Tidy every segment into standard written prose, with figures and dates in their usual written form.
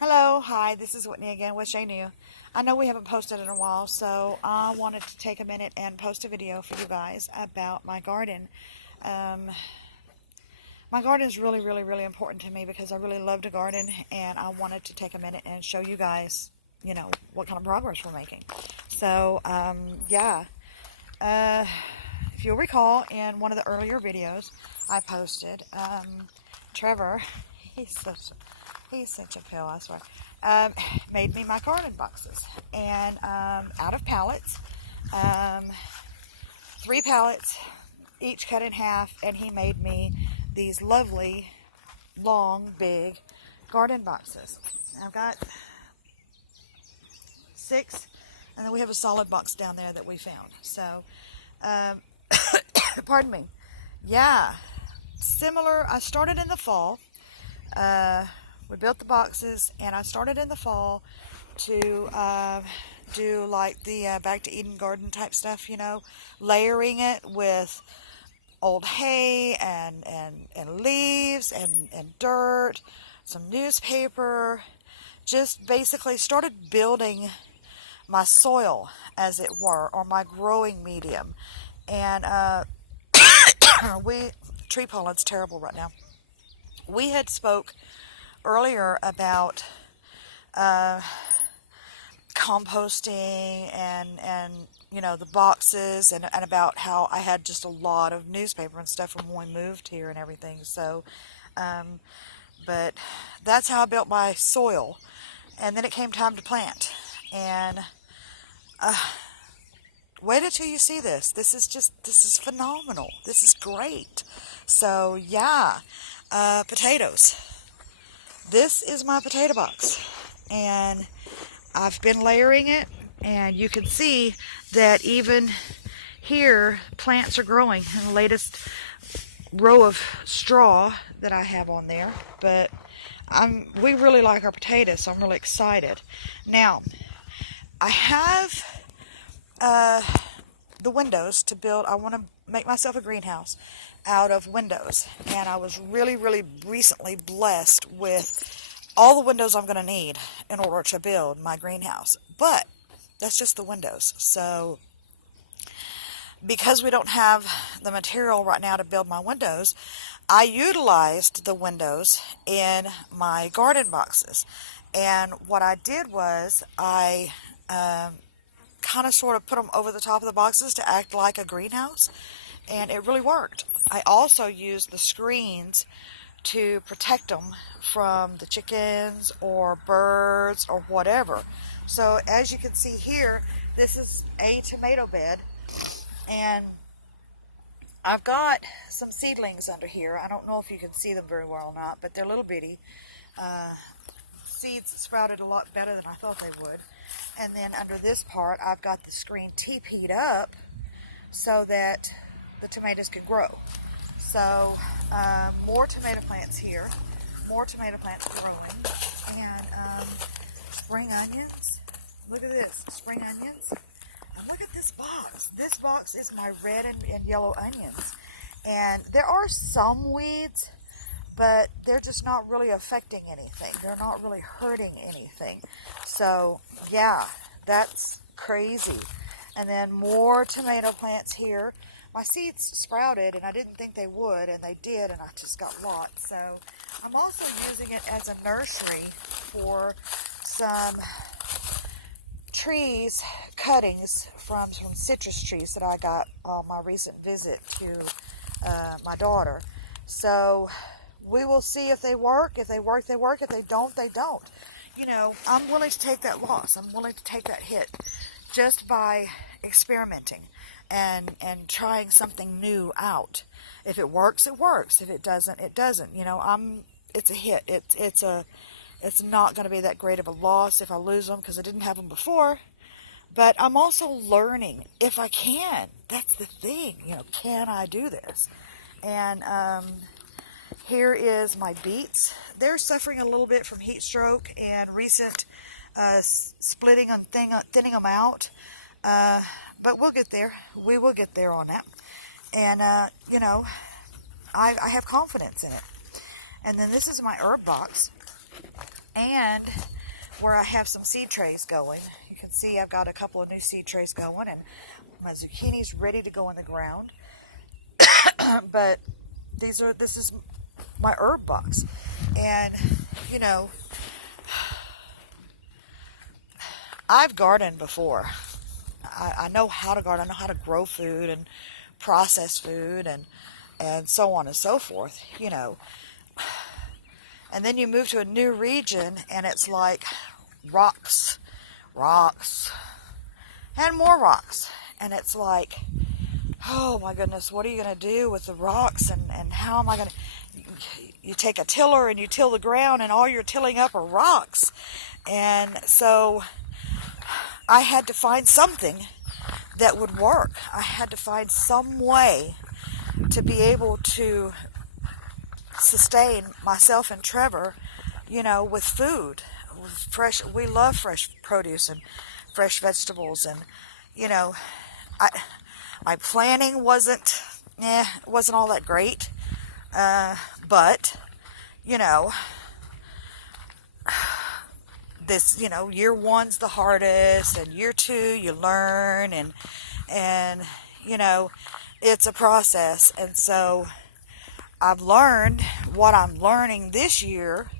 Hello, hi, this is Whitney again with Chez-Nous. I know we haven't posted in a while, so I wanted to take a minute and post a video for you guys about my garden. My garden is really important to me because I really love to garden, and I wanted to take a minute and show you guys, what kind of progress we're making. So, yeah. If you'll recall, in one of the earlier videos I posted, Trevor, he's such a pill, I swear, made me my garden boxes, and out of pallets, 3 pallets, each cut in half, and he made me these lovely, long, big garden boxes. I've got 6, and then we have a solid box down there that we found. So, pardon me. Yeah, similar. I started in the fall. We built the boxes, and I started in the fall to do like the Back to Eden garden type stuff, layering it with old hay and leaves and dirt, some newspaper. Just basically started building my soil, as it were, or my growing medium. And tree pollen's terrible right now. We had spoke earlier about composting and the boxes, and about how I had just a lot of newspaper and stuff from when we moved here and everything. So but that's how I built my soil. And then it came time to plant, and wait until you see this. This is phenomenal. This is great. So yeah, potatoes. This is my potato box, and I've been layering it, and you can see that even here plants are growing in the latest row of straw that I have on there. But we really like our potatoes, so I'm really excited. Now, I have the windows to build. I want to make myself a greenhouse out of windows, and I was really recently blessed with all the windows I'm going to need in order to build my greenhouse. But that's just the windows. So because we don't have the material right now to build my windows, I utilized the windows in my garden boxes. And what I did was I kind of sort of put them over the top of the boxes to act like a greenhouse, and it really worked. I also used the screens to protect them from the chickens or birds or whatever. So as you can see here, this is a tomato bed, and I've got some seedlings under here. I don't know if you can see them very well or not, but they're little bitty. Seeds sprouted a lot better than I thought they would. And then under this part, I've got the screen teepeed up so that the tomatoes can grow. So more tomato plants here, more tomato plants growing, and spring onions. Look at this, spring onions. And look at this box. This box is my red and yellow onions. And there are some weeds, but they're just not really affecting anything. They're not really hurting anything. So yeah, that's crazy. And then more tomato plants here. My seeds sprouted, and I didn't think they would, and they did, and I just got lots. So I'm also using it as a nursery for some trees, cuttings from some citrus trees that I got on my recent visit to my daughter. So we will see if they work. If they work, they work. If they don't, they don't. I'm willing to take that loss. I'm willing to take that hit just by experimenting and trying something new out. If it works, it works. If it doesn't, it doesn't. It's a hit. It's not going to be that great of a loss if I lose them, because I didn't have them before. But I'm also learning if I can. That's the thing. Can I do this? And here is my beets. They're suffering a little bit from heat stroke and recent splitting and thinning them out. But we'll get there. We will get there on that. And, I have confidence in it. And then this is my herb box. and where I have some seed trays going. You can see I've got a couple of new seed trays going, and my zucchini's ready to go in the ground. But this is my herb box, and you know, I've gardened before. I know how to garden. I know how to grow food and process food and so on and so forth, you know. And then you move to a new region and it's like rocks, and more rocks. And it's like, oh my goodness, what are you going to do with the rocks, and how am I going to... You take a tiller and you till the ground, and all you're tilling up are rocks. And so I had to find something that would work. I had to find some way to be able to sustain myself and Trevor, you know, with food, with fresh. We love fresh produce and fresh vegetables, and you know, my planning wasn't all that great, but you know, this, you know, year one's the hardest, and year two you learn, and you know, it's a process. And so I've learned what I'm learning this year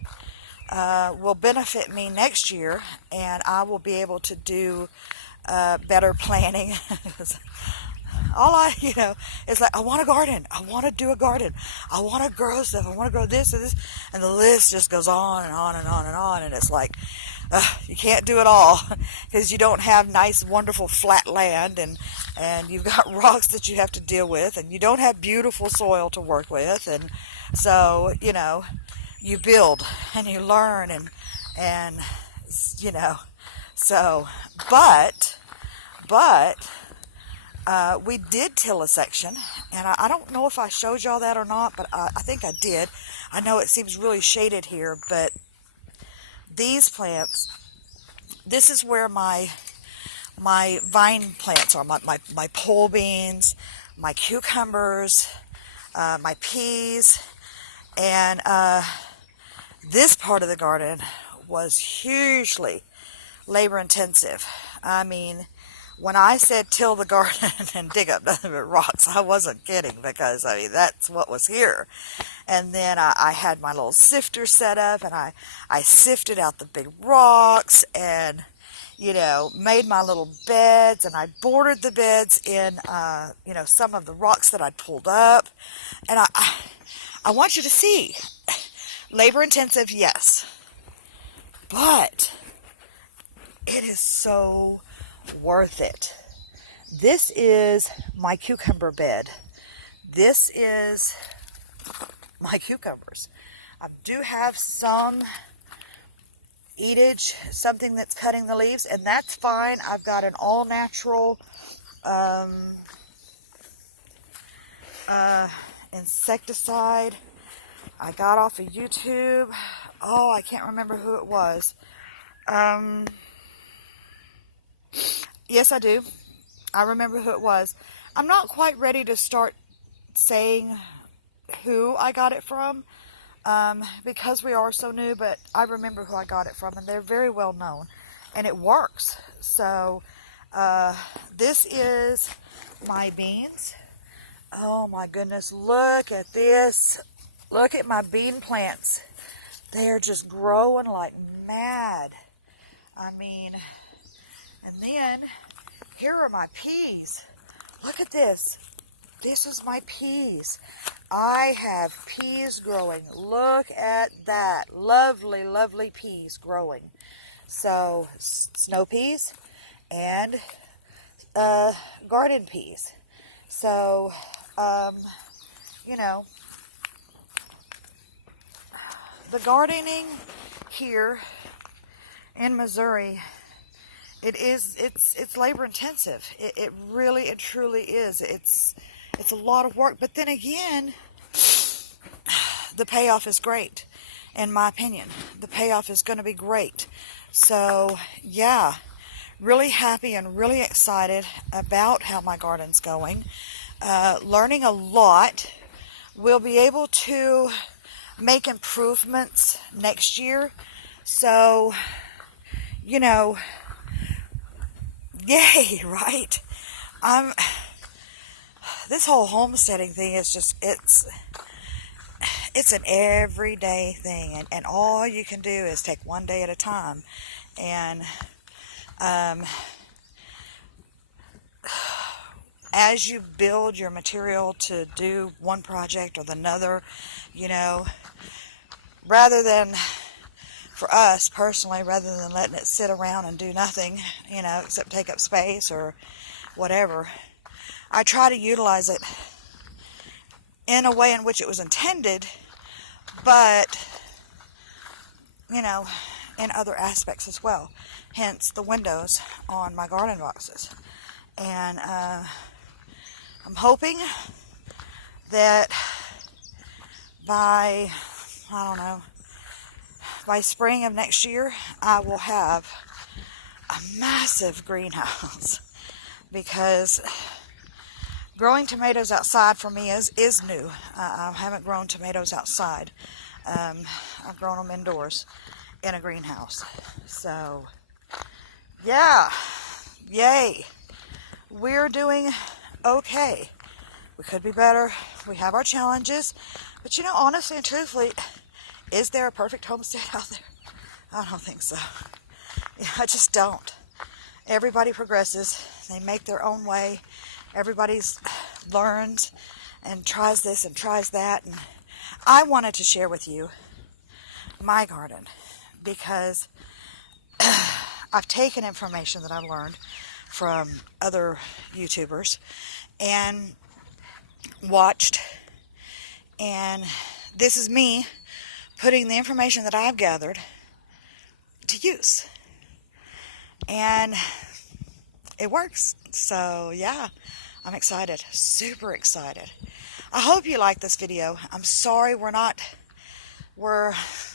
will benefit me next year, and I will be able to do better planning. All I, you know, it's like, I want a garden. I want to do a garden. I want to grow stuff. I want to grow this and this. And the list just goes on and on and on and on. And it's like, you can't do it all because you don't have nice, wonderful flat land, and you've got rocks that you have to deal with, and you don't have beautiful soil to work with. And so, you know, you build and you learn and you know, so, but we did till a section, and I don't know if I showed y'all that or not, but I think I did. I know it seems really shaded here, but these plants, this is where my vine plants are, my pole beans, my cucumbers, my peas, and this part of the garden was hugely labor intensive. I mean, when I said till the garden and dig up nothing but rocks, I wasn't kidding, because I mean, that's what was here. And then I had my little sifter set up, and I sifted out the big rocks, and you know, made my little beds, and I bordered the beds in you know, some of the rocks that I'd pulled up. And I want you to see, labor intensive, yes, but it is so worth it. This is my cucumber bed. This is my cucumbers. I do have some eatage, something that's cutting the leaves, and that's fine. I've got an all natural insecticide I got off of YouTube. Oh, I can't remember who it was. Yes, I do. I remember who it was. I'm not quite ready to start saying who I got it from, because we are so new, but I remember who I got it from, and they're very well known, and it works. So this is my beans. Oh my goodness, look at this. Look at my bean plants. They are just growing like mad. I mean, and then here are my peas. Look at this. This is my peas. I have peas growing. Look at that. Lovely, lovely peas growing. So, snow peas and garden peas. So, you know, the gardening here in Missouri, it's labor intensive. It really and truly is. It's a lot of work, but then again, the payoff is great. In my opinion, the payoff is going to be great. So yeah, really happy and really excited about how my garden's going. Learning a lot. We'll be able to make improvements next year. So, you know, yay, right? This whole homesteading thing is just, it's an everyday thing, and all you can do is take one day at a time. And as you build your material to do one project or another, you know, rather than, for us personally, rather than letting it sit around and do nothing, you know, except take up space or whatever, I try to utilize it in a way in which it was intended, but, you know, in other aspects as well. Hence the windows on my garden boxes. And I'm hoping that by, I don't know, by spring of next year, I will have a massive greenhouse, because growing tomatoes outside for me is new. I haven't grown tomatoes outside. I've grown them indoors in a greenhouse. So, yeah, yay. We're doing okay. We could be better. We have our challenges. But you know, honestly and truthfully, is there a perfect homestead out there? I don't think so. Yeah, I just don't. Everybody progresses. They make their own way. Everybody's learns and tries this and tries that. And I wanted to share with you my garden, because I've taken information that I've learned from other YouTubers and watched, and this is me putting the information that I've gathered to use, and it works. So yeah, I'm excited, super excited. I hope you like this video. I'm sorry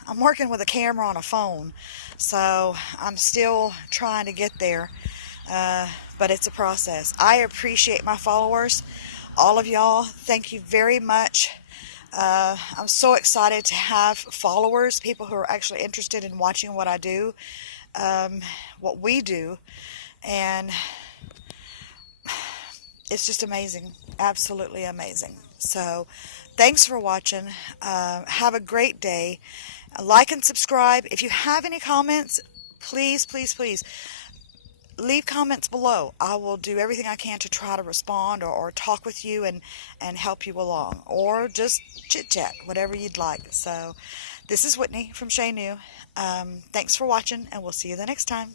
I'm working with a camera on a phone, so I'm still trying to get there, but it's a process. I appreciate my followers, all of y'all. Thank you very much. I'm so excited to have followers, people who are actually interested in watching what I do, what we do, and it's just amazing, absolutely amazing. So thanks for watching. Have a great day. Like and subscribe. If you have any comments, please, please, please leave comments below. I will do everything I can to try to respond or talk with you and help you along, or just chit chat, whatever you'd like. So this is Whitney from Chez-Nous. Thanks for watching, and we'll see you the next time.